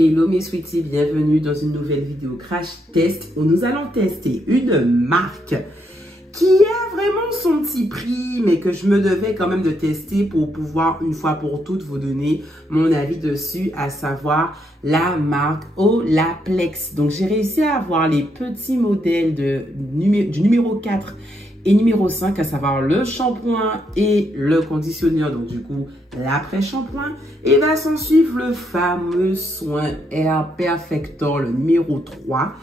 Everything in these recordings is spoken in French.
Hello mes sweeties, bienvenue dans une nouvelle vidéo crash test où nous allons tester une marque qui a vraiment son petit prix mais que je me devais quand même de tester pour pouvoir une fois pour toutes vous donner mon avis dessus, à savoir la marque Olaplex. Donc j'ai réussi à avoir les petits modèles du numéro 4 et numéro 5, à savoir le shampoing et le conditionneur, donc du coup l'après-shampoing. Et va s'en suivre le fameux soin Air Perfector, le numéro 3,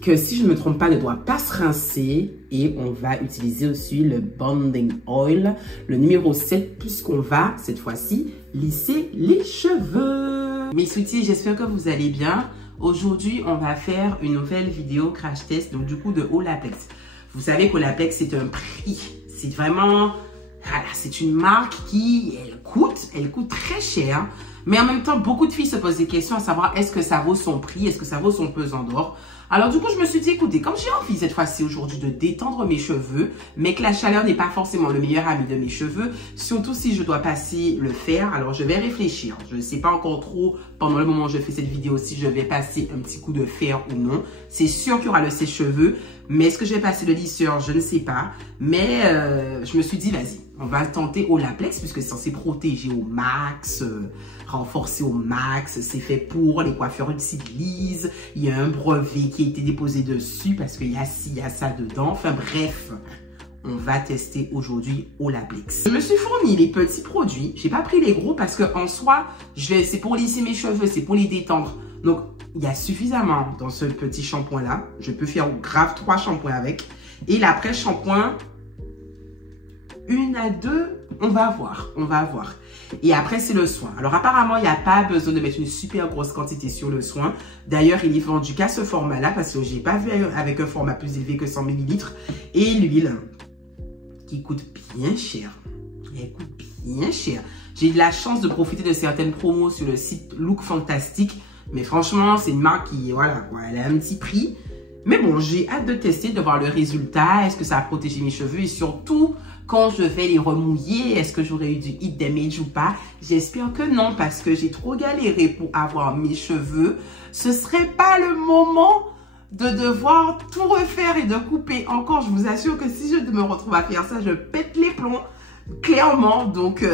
que si je ne me trompe pas ne doit pas se rincer. Et on va utiliser aussi le Bonding Oil, le numéro 7, puisqu'on va cette fois-ci lisser les cheveux. Mes sweeties, j'espère que vous allez bien. Aujourd'hui, on va faire une nouvelle vidéo crash test, donc du coup de Olaplex. Vous savez qu'Olaplex, c'est un prix. C'est vraiment... Voilà, c'est une marque qui, elle coûte très cher. Mais en même temps, beaucoup de filles se posent des questions à savoir est-ce que ça vaut son prix, est-ce que ça vaut son pesant d'or. Alors du coup, je me suis dit, écoutez, comme j'ai envie cette fois-ci aujourd'hui de détendre mes cheveux, mais que la chaleur n'est pas forcément le meilleur ami de mes cheveux, surtout si je dois passer le fer, alors je vais réfléchir. Je ne sais pas encore trop, pendant le moment où je fais cette vidéo, si je vais passer un petit coup de fer ou non. C'est sûr qu'il y aura le sèche-cheveux, mais est-ce que je vais passer le lisseur? Je ne sais pas. Mais je me suis dit, vas-y, on va tenter Olaplex, puisque c'est censé protéger au max, renforcer au max. C'est fait pour, les coiffeurs utilisent. Il y a un brevet qui a été déposé dessus, parce qu'il y a ci, il y a ça dedans. Enfin bref, on va tester aujourd'hui Olaplex. Je me suis fourni les petits produits. J'ai pas pris les gros, parce qu'en soi, c'est pour lisser mes cheveux, c'est pour les détendre. Donc, il y a suffisamment dans ce petit shampoing-là. Je peux faire grave 3 shampoings avec. Et l'après-shampoing, 1 à 2, on va voir. Et après, c'est le soin. Alors, apparemment, il n'y a pas besoin de mettre une super grosse quantité sur le soin. D'ailleurs, il est vendu qu'à ce format-là, parce que je n'ai pas vu avec un format plus élevé que 100 ml. Et l'huile, qui coûte bien cher. Elle coûte bien cher. J'ai eu de la chance de profiter de certaines promos sur le site Look Fantastic. Mais franchement, c'est une marque qui, voilà, elle a un petit prix. Mais bon, j'ai hâte de tester, de voir le résultat. Est-ce que ça a protégé mes cheveux? Et surtout, quand je vais les remouiller, est-ce que j'aurai eu du heat damage ou pas? J'espère que non, parce que j'ai trop galéré pour avoir mes cheveux. Ce serait pas le moment de devoir tout refaire et de couper encore. Je vous assure que si je me retrouve à faire ça, je pète les plombs, clairement. Donc...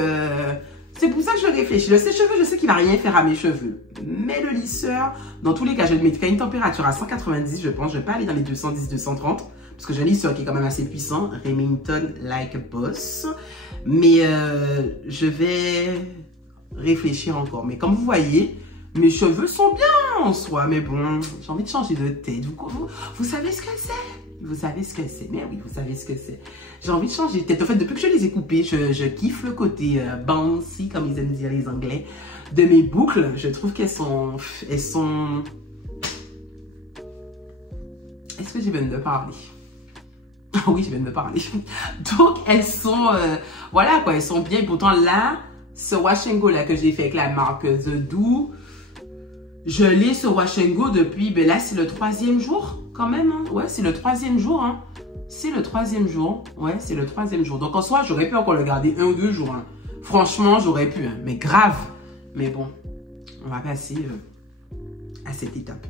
c'est pour ça que je réfléchis. Le sèche-cheveux, je sais qu'il ne va rien faire à mes cheveux. Mais le lisseur, dans tous les cas, je le mettrai à une température à 190, je pense. Je ne vais pas aller dans les 210, 230. Parce que j'ai un lisseur qui est quand même assez puissant. Remington Like a Boss. Mais je vais réfléchir encore. Mais comme vous voyez, mes cheveux sont bien en soi. Mais bon, j'ai envie de changer de tête. Vous savez ce que c'est? Vous savez ce que c'est, mais oui, vous savez ce que c'est. J'ai envie de changer de tête. En fait, depuis que je les ai coupées, je kiffe le côté bouncy, comme ils aiment dire les Anglais, de mes boucles. Je trouve qu'elles sont... Est-ce que je viens de parler? Ah oui, je viens de parler. Donc, elles sont... voilà, quoi, elles sont bien. Et pourtant, là, ce wash and go là que j'ai fait avec la marque The Do, je l'ai ce wash and go depuis... Ben là, c'est le 3e jour. Quand même, hein. Ouais, c'est le 3e jour, hein. C'est le 3e jour. Ouais, c'est le 3e jour. Donc, en soi, j'aurais pu encore le garder 1 ou 2 jours, hein. Franchement, j'aurais pu, hein. Mais grave. Mais bon, on va passer à cette étape.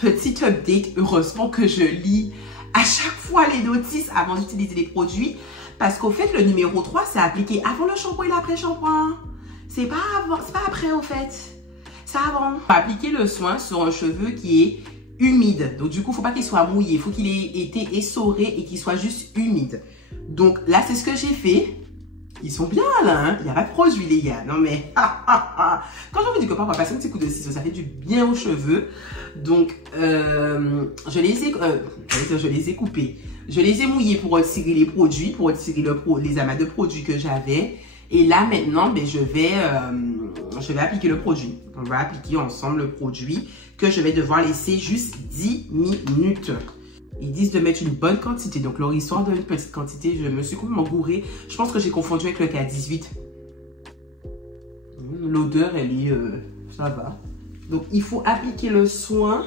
Petit update. Heureusement que je lis à chaque fois les notices avant d'utiliser les produits. Parce qu'au fait, le numéro 3, c'est appliqué avant le shampoing et l'après-shampoing. C'est pas avant, c'est pas après, au fait. Ça avant. Appliquer le soin sur un cheveu qui est humide. Donc, du coup, il ne faut pas qu'il soit mouillé. Il faut qu'il ait été essoré et qu'il soit juste humide. Donc, là, c'est ce que j'ai fait. Ils sont bien, là. Hein? Il n'y a pas de produit, les gars. Non, mais... Quand je vous dis que parfois, passer un petit coup de ciseau, ça fait du bien aux cheveux. Donc, je les ai coupés. Je les ai mouillés pour retirer les produits, pour retirer les amas de produits que j'avais. Et là, maintenant, ben, je vais appliquer le produit. On va appliquer ensemble le produit que je vais devoir laisser juste 10 minutes. Ils disent de mettre une bonne quantité. Donc, leur histoire d'une petite quantité, je me suis complètement gourée. Je pense que j'ai confondu avec le K18. L'odeur, elle est... ça va. Donc, il faut appliquer le soin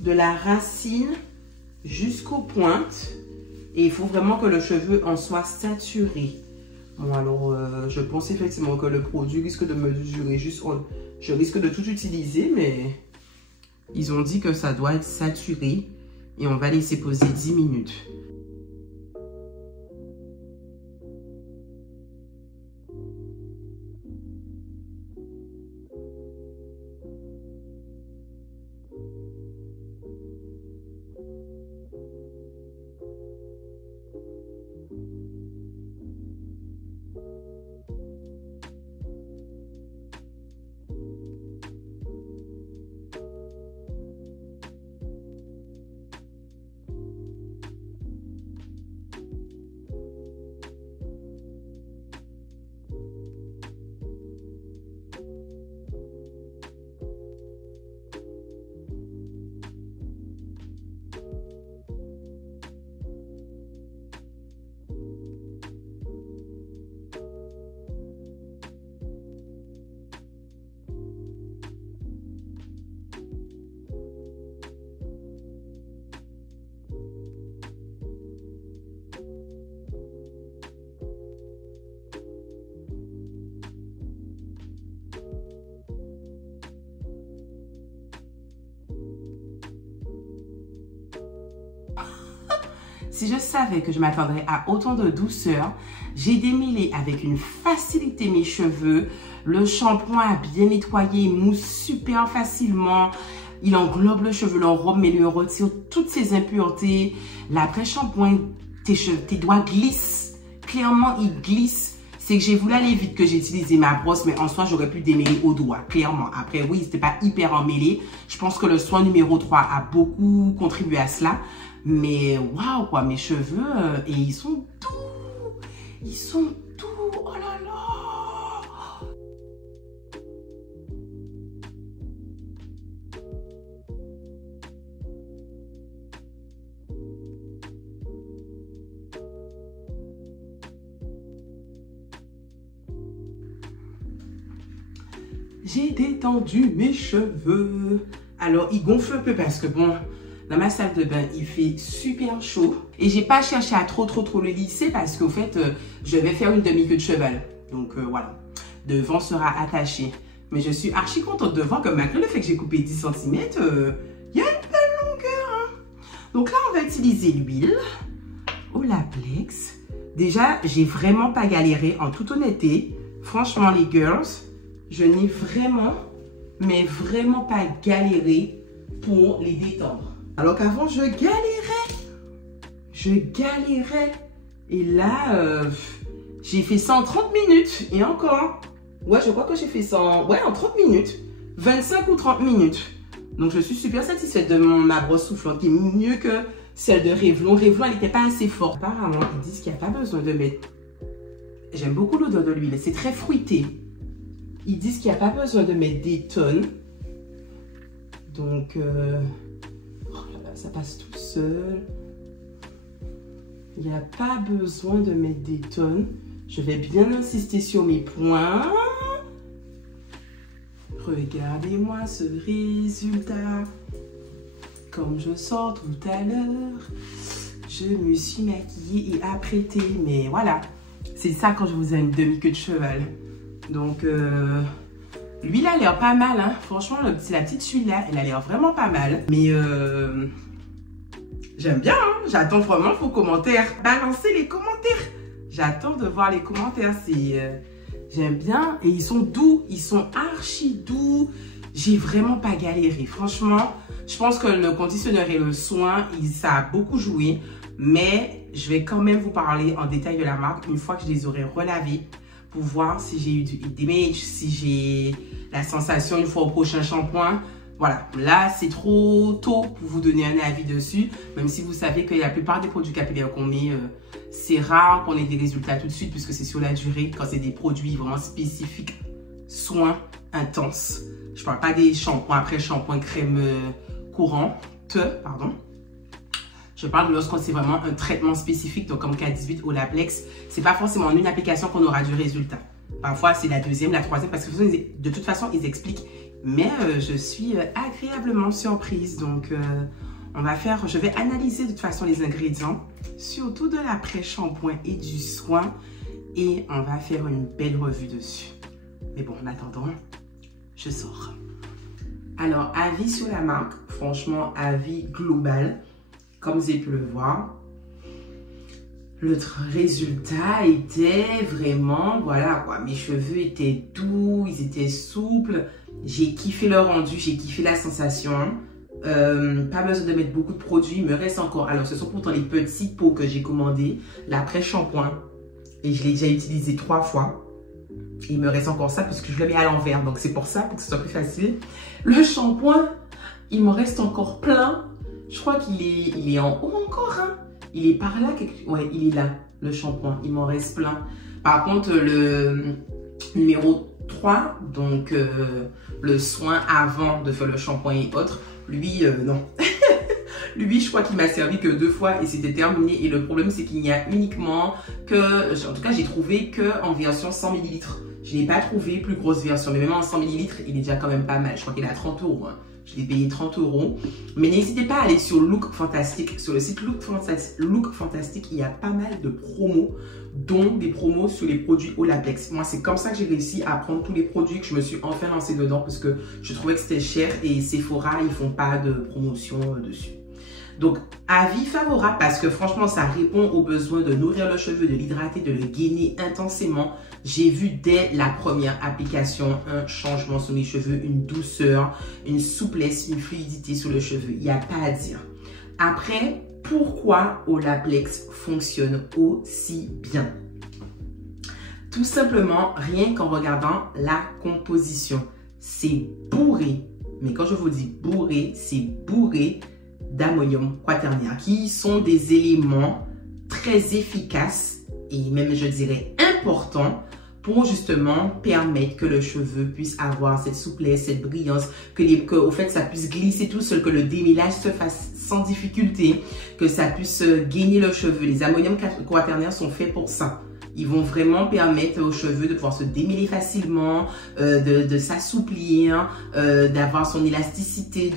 de la racine jusqu'aux pointes. Et il faut vraiment que le cheveu en soit saturé. Bon, alors, je pense effectivement que le produit risque de me durer juste... Je risque de tout utiliser, mais... Ils ont dit que ça doit être saturé. Et on va laisser poser 10 minutes. Si je savais que je m'attendrais à autant de douceur, j'ai démêlé avec une facilité mes cheveux. Le shampoing a bien nettoyé, il mousse super facilement. Il englobe le cheveu, l'enrobe, mais il retire toutes ses impuretés. L'après-shampoing, tes doigts glissent. Clairement, ils glissent. C'est que j'ai voulu aller vite que j'ai utilisé ma brosse, mais en soi, j'aurais pu démêler au doigt, clairement. Après, oui, c'était pas hyper emmêlé. Je pense que le soin numéro 3 a beaucoup contribué à cela. Mais waouh, quoi, mes cheveux, et ils sont doux. Ils sont doux, oh là là. J'ai détendu mes cheveux. Alors, ils gonflent un peu parce que bon... Dans ma salle de bain, il fait super chaud. Et j'ai pas cherché à trop le lisser parce qu'au fait, je vais faire une demi-queue de cheval. Donc voilà, devant sera attaché. Mais je suis archi contente de voir que malgré le fait que j'ai coupé 10 cm, il y a une belle longueur. Hein. Donc là, on va utiliser l'huile au laplex. Déjà, j'ai vraiment pas galéré en toute honnêteté. Franchement, les girls, je n'ai vraiment, mais vraiment pas galéré pour les détendre. Alors qu'avant, je galérais. Et là, j'ai fait ça en 30 minutes. Et encore, ouais, je crois que j'ai fait ça en 30 minutes. 25 ou 30 minutes. Donc, je suis super satisfaite de ma brosse soufflante qui est mieux que celle de Revlon. Revlon, elle n'était pas assez forte. Apparemment, ils disent qu'il n'y a pas besoin de mettre... J'aime beaucoup l'odeur de l'huile. C'est très fruité. Ils disent qu'il n'y a pas besoin de mettre des tonnes. Donc... ça passe tout seul. Il n'y a pas besoin de mettre des tonnes. Je vais bien insister sur mes points. Regardez-moi ce résultat. Comme je sors tout à l'heure. Je me suis maquillée et apprêtée. Mais voilà. C'est ça quand je vous ai une demi-queue de cheval. Donc... l'huile a l'air pas mal, hein. Franchement, c'est la petite huile là, elle a l'air vraiment pas mal. Mais j'aime bien, hein. J'attends vraiment vos commentaires. Balancez les commentaires. J'attends de voir les commentaires. J'aime bien. Et ils sont doux, ils sont archi doux. J'ai vraiment pas galéré. Franchement, je pense que le conditionneur et le soin, ça a beaucoup joué. Mais je vais quand même vous parler en détail de la marque une fois que je les aurai relavés. Pour voir si j'ai eu du damage, si j'ai la sensation une fois au prochain shampoing voilà, là c'est trop tôt pour vous donner un avis dessus, même si vous savez que la plupart des produits capillaires qu'on met, c'est rare qu'on ait des résultats tout de suite puisque c'est sur la durée, quand c'est des produits vraiment spécifiques, soins intenses. Je parle pas des shampoings après shampoing crème courante, pardon. Je parle lorsqu'on c'est vraiment un traitement spécifique, donc comme K18 ou Olaplex, c'est pas forcément en une application qu'on aura du résultat. Parfois c'est la deuxième, la troisième, parce que de toute façon ils expliquent. Mais je suis agréablement surprise, donc je vais analyser de toute façon les ingrédients, surtout de l'après-shampoing et du soin, et on va faire une belle revue dessus. Mais bon, en attendant, je sors. Alors, avis sur la marque, franchement, avis global, comme vous avez pu le voir. Le résultat était vraiment, voilà quoi, mes cheveux étaient doux, ils étaient souples. J'ai kiffé le rendu, j'ai kiffé la sensation. Pas besoin de mettre beaucoup de produits, il me reste encore. Alors, ce sont pourtant les petits pots que j'ai commandés, l'après-shampoing. Et je l'ai déjà utilisé 3 fois. Il me reste encore ça parce que je le mets à l'envers. Donc, c'est pour ça, pour que ce soit plus facile. Le shampoing, il me reste encore plein. Je crois qu'il est en haut encore, hein. Il est par là. Ouais, il est là, le shampoing. Il m'en reste plein. Par contre, le numéro 3, donc le soin avant de faire le shampoing et autres, lui, non. Lui, je crois qu'il m'a servi que 2 fois et c'était terminé. Et le problème, c'est qu'il n'y a uniquement que, en tout cas, j'ai trouvé que en version 100 ml. Je n'ai pas trouvé plus grosse version, mais même en 100 ml, il est déjà quand même pas mal. Je crois qu'il est à 30 €. Hein. Je l'ai payé 30 €. Mais n'hésitez pas à aller sur Look Fantastic. Sur le site Look Fantastic, il y a pas mal de promos, dont des promos sur les produits Olaplex. Moi, c'est comme ça que j'ai réussi à prendre tous les produits, que je me suis enfin lancée dedans parce que je trouvais que c'était cher et Sephora, ils font pas de promotion dessus. Donc, avis favorable parce que franchement, ça répond aux besoins de nourrir le cheveu, de l'hydrater, de le gainer intensément. J'ai vu dès la première application un changement sur mes cheveux, une douceur, une souplesse, une fluidité sur le cheveu. Il n'y a pas à dire. Après, pourquoi Olaplex fonctionne aussi bien? Tout simplement, rien qu'en regardant la composition. C'est bourré, mais quand je vous dis bourré, c'est bourré d'ammonium quaternaire, qui sont des éléments très efficaces et même, je dirais, importants pour justement permettre que le cheveu puisse avoir cette souplesse, cette brillance, que au fait ça puisse glisser tout seul, que le démêlage se fasse sans difficulté, que ça puisse gainer le cheveu. Les ammoniums quaternaires sont faits pour ça. Ils vont vraiment permettre aux cheveux de pouvoir se démêler facilement, de s'assouplir, d'avoir son élasticité,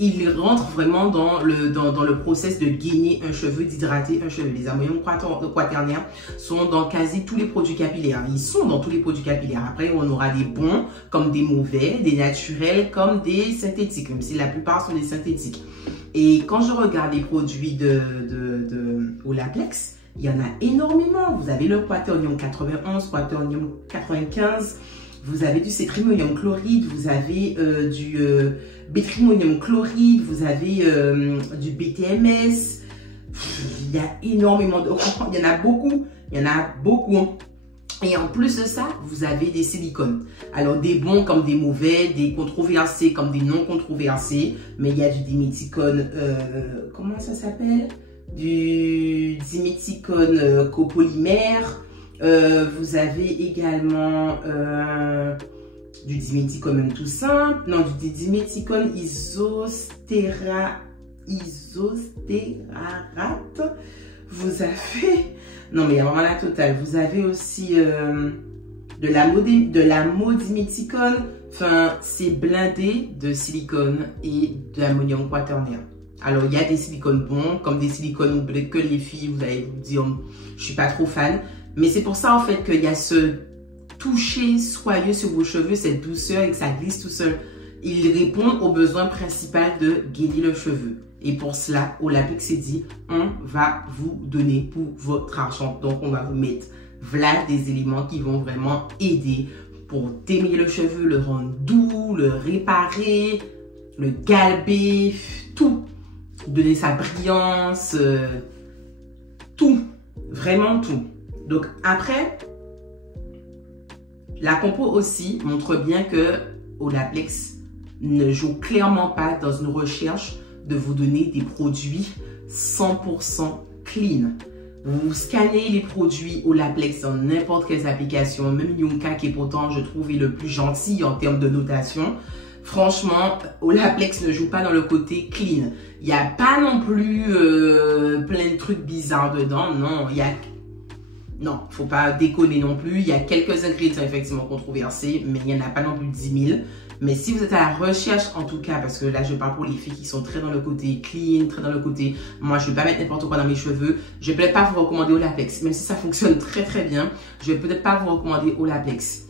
il rentre vraiment dans le process de gainer un cheveu, d'hydrater un cheveu. Les ammoniums quaternaires sont dans quasi tous les produits capillaires. Ils sont dans tous les produits capillaires. Après, on aura des bons comme des mauvais, des naturels comme des synthétiques, même si la plupart sont des synthétiques. Et quand je regarde les produits de Olaplex, il y en a énormément. Vous avez le Quaternium 91, Quaternium 95, vous avez du cétrimonium chloride, vous avez du bétrimonium chloride, vous avez du BTMS. Il y a énormément de... Il y en a beaucoup. Il y en a beaucoup. Et en plus de ça, vous avez des silicones. Alors, des bons comme des mauvais, des controversés comme des non controversés. Mais il y a du diméthicone... comment ça s'appelle? Du diméthicone copolymère. Vous avez également du diméthicone même tout simple. Non, du diméthicone isostérate. Vous avez... Non, mais vraiment la totale. Vous avez aussi de la modiméthicone. Enfin, c'est blindé de silicone et d'ammonium quaternaire. Alors, il y a des silicones bons, comme des silicones que les filles, vous allez vous dire, je suis pas trop fan. Mais c'est pour ça, en fait, qu'il y a ce toucher soyeux sur vos cheveux, cette douceur et que ça glisse tout seul. Il répond au besoin principal de gainer le cheveu. Et pour cela, Olaplex s'est dit, on va vous donner pour votre argent. Donc, on va vous mettre voilà des éléments qui vont vraiment aider pour démêler le cheveu, le rendre doux, le réparer, le galber, tout. Donner sa brillance, tout. Vraiment tout. Donc, après, la compo aussi montre bien que Olaplex ne joue clairement pas dans une recherche de vous donner des produits 100% clean. Vous scannez les produits Olaplex dans n'importe quelle application, même Yunka qui est pourtant, je trouve, est le plus gentil en termes de notation. Franchement, Olaplex ne joue pas dans le côté clean. Il n'y a pas non plus plein de trucs bizarres dedans. Non, faut pas déconner non plus. Il y a quelques ingrédients effectivement controversés, mais il n'y en a pas non plus 10 000. Mais si vous êtes à la recherche, en tout cas, parce que là, je parle pour les filles qui sont très dans le côté clean, très dans le côté, moi, je ne vais pas mettre n'importe quoi dans mes cheveux. Je ne vais peut-être pas vous recommander Olaplex, même si ça fonctionne très, très bien. Je ne vais peut-être pas vous recommander Olaplex.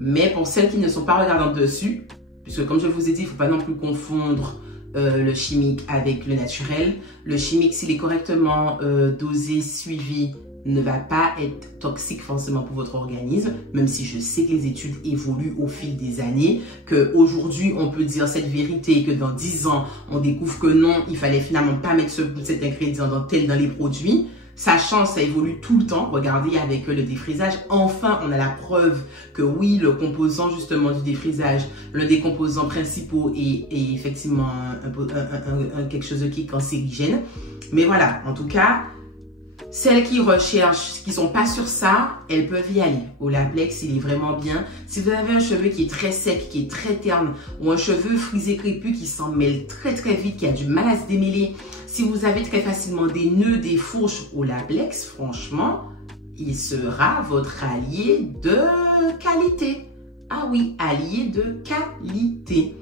Mais pour celles qui ne sont pas regardantes dessus, puisque comme je vous ai dit, il ne faut pas non plus confondre le chimique avec le naturel. Le chimique, s'il est correctement dosé, suivi, ne va pas être toxique forcément pour votre organisme, même si je sais que les études évoluent au fil des années, qu'aujourd'hui on peut dire cette vérité et que dans 10 ans on découvre que non, il fallait finalement pas mettre cet ingrédient dans les produits. Ça change, ça évolue tout le temps. Regardez avec le défrisage, enfin on a la preuve que oui, le composant justement du défrisage, l'un des composants principaux est effectivement quelque chose qui est cancérigène. Mais voilà, en tout cas, celles qui recherchent, qui sont pas sur ça, elles peuvent y aller. Olaplex, il est vraiment bien. Si vous avez un cheveu qui est très sec, qui est très terne, ou un cheveu frisé crépus qui s'en mêle très très vite, qui a du mal à se démêler, si vous avez très facilement des nœuds, des fourches, Olaplex, franchement, il sera votre allié de qualité. Ah oui, allié de qualité.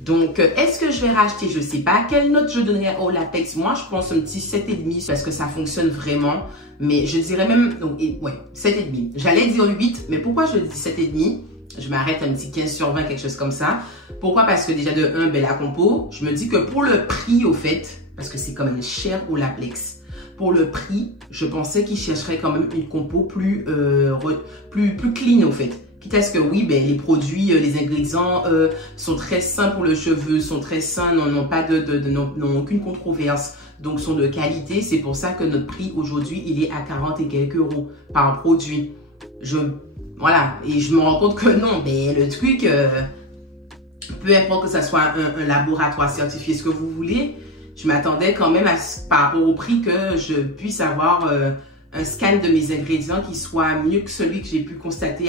Donc, est-ce que je vais racheter? Je ne sais pas. Quelle note je donnerais à Olaplex? Moi, je pense un petit 7,5 parce que ça fonctionne vraiment. Mais je dirais même, donc, ouais, 7,5. J'allais dire 8, mais pourquoi je dis 7,5? Je m'arrête un petit 15 sur 20, quelque chose comme ça. Pourquoi? Parce que déjà de 1, ben, la compo, je me dis que pour le prix, au fait, parce que c'est quand même cher Olaplex, pour le prix, je pensais qu'il chercherait quand même une compo plus clean, au fait. Quitte à ce que oui, ben, les produits, les ingrédients sont très sains pour le cheveu, sont très sains, n'ont aucune controverse, donc sont de qualité. C'est pour ça que notre prix aujourd'hui, il est à 40 et quelques euros par produit. Voilà, et je me rends compte que non, ben, le truc, peu importe que ça soit un laboratoire certifié, ce que vous voulez, je m'attendais quand même par rapport au prix que je puisse avoir un scan de mes ingrédients qui soit mieux que celui que j'ai pu constater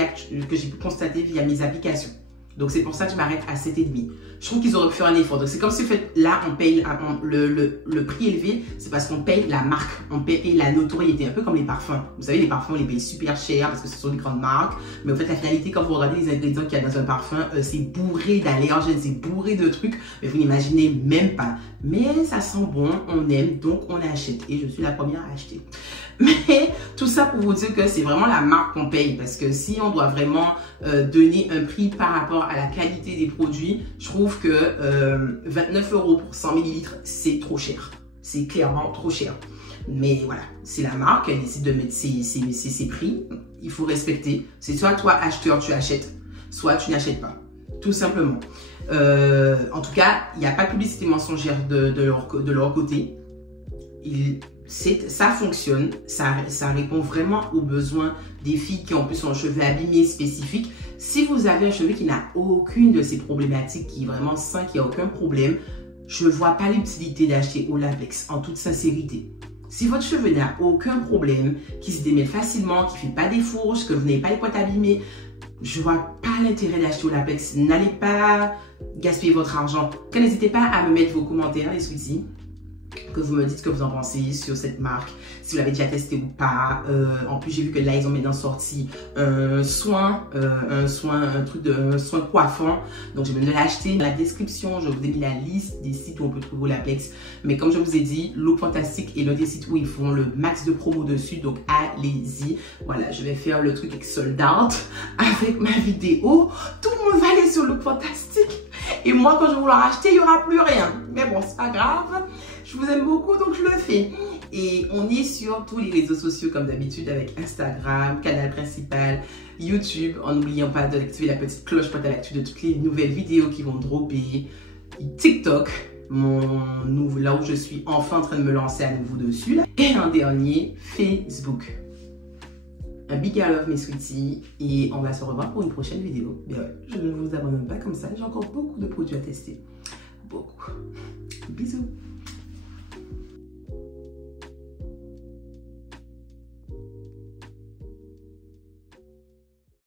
via mes applications. Donc, c'est pour ça que je m'arrête à 7,5. Je trouve qu'ils auraient pu faire un effort. Donc, c'est comme si, en fait, là, on paye le prix élevé. C'est parce qu'on paye la marque, on paye la notoriété. Un peu comme les parfums. Vous savez, les parfums, on les paye super cher parce que ce sont des grandes marques. Mais en fait, la finalité, quand vous regardez les ingrédients qu'il y a dans un parfum, c'est bourré d'allergènes, c'est bourré de trucs. Mais vous n'imaginez même pas. Mais ça sent bon, on aime, donc on achète. Et je suis la première à acheter. Mais tout ça pour vous dire que c'est vraiment la marque qu'on paye. Parce que si on doit vraiment donner un prix par rapport à la qualité des produits, je trouve que 29 € pour 100 ml, c'est trop cher. C'est clairement trop cher. Mais voilà, c'est la marque, elle décide de mettre ses prix. Il faut respecter. C'est soit toi, acheteur, tu achètes, soit tu n'achètes pas. Tout simplement. En tout cas, il n'y a pas de publicité mensongère de leur côté. Ça fonctionne, ça répond vraiment aux besoins des filles qui ont plus un cheveu abîmé spécifique. Si vous avez un cheveu qui n'a aucune de ces problématiques, qui est vraiment sain, qui n'a aucun problème, je ne vois pas l'utilité d'acheter Olaplex en toute sincérité. Si votre cheveu n'a aucun problème, qui se démêle facilement, qui ne fait pas des fourches, que vous n'avez pas les pointes abîmées, je ne vois pas l'intérêt d'acheter Olaplex. N'allez pas gaspiller votre argent. N'hésitez pas à me mettre vos commentaires, les sweeties, que vous me dites ce que vous en pensez sur cette marque, si vous l'avez déjà testé ou pas. En plus, j'ai vu que là, ils ont maintenant sorti un soin coiffant. Donc, je vais me l'acheter. Dans la description, je vous ai mis la liste des sites où on peut trouver Olaplex. Mais comme je vous ai dit, Look Fantastic est l'un des sites où ils font le max de promo dessus. Donc, allez-y. Voilà, je vais faire le truc avec sold out avec ma vidéo. Tout le monde va aller sur Look Fantastic. Et moi, quand je vais vouloir acheter, il n'y aura plus rien. Mais bon, c'est pas grave. Je vous aime beaucoup, donc je le fais. Et on est sur tous les réseaux sociaux comme d'habitude avec Instagram, canal principal, YouTube, en n'oubliant pas d'activer la petite cloche pour être à l'actu de toutes les nouvelles vidéos qui vont dropper. TikTok, là où je suis enfin en train de me lancer à nouveau dessus. Là. Et un dernier, Facebook. Un big I love mes sweeties. Et on va se revoir pour une prochaine vidéo. Mais ouais, je ne vous abandonne pas comme ça. J'ai encore beaucoup de produits à tester. Beaucoup. Bisous.